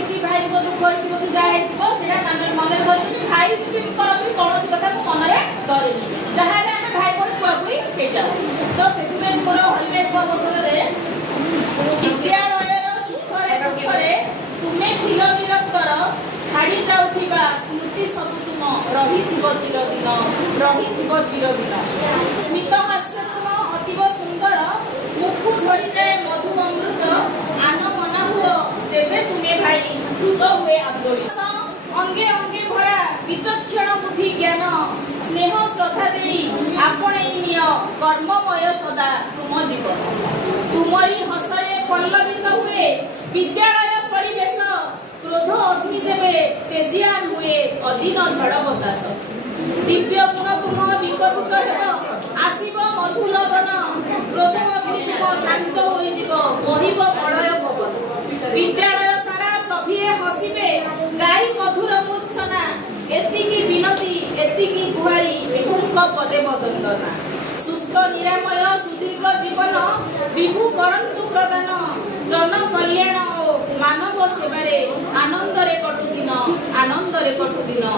किसी भाई को दुख होइतिबो कि जा हेतिबो सेटा कान मन रे बोलनी भाई भी करबी कोनोसी कथा को मन रे डरेनी जहाले हम भाई कोन कुआ कुई हे जाओ तो सेति में मोर हरिवे को अवसर रे विद्यालय रो सुखरे दुखरे तुमे थिलो निरंतर छाड़ी जाउथिबा स्मृति सब तुम रहिथिबो चिरदिन स्मित हास्य तुम अतीव सुंदर मुखु झड़ी जाए मधु अमृत आन मना हुओ जेबे तुमे भाई हृद हुए आंदोलित अंगे अंगे भरा विचक्षण बुद्धि ज्ञान स्नेह श्रद्धा देई आपणे निय कर्ममय सदा तुम जीवन तुमरी हसरे पल्लवित हुए विद्यालय परिवेश क्रोध अग्नि जेबे तेजियान हुए अधीन झड़ बतास दिव्य गुण तुम विकसित हेब आसीब मधु लगन क्रोध अग्नि तुम शांत होई जीव बहिब प्रलय पवन विद्यालय सारा सभिए हसिबे गाई मधुर मूर्छना एतिकी विनती एतिकी गुहारी विभुंक पदे बदंदना सुस्थ निरामय सुदीर्घ जीवन विभु करंतु प्रदान जन कल्याण मानव सेवारे आनंदरे कटुदिन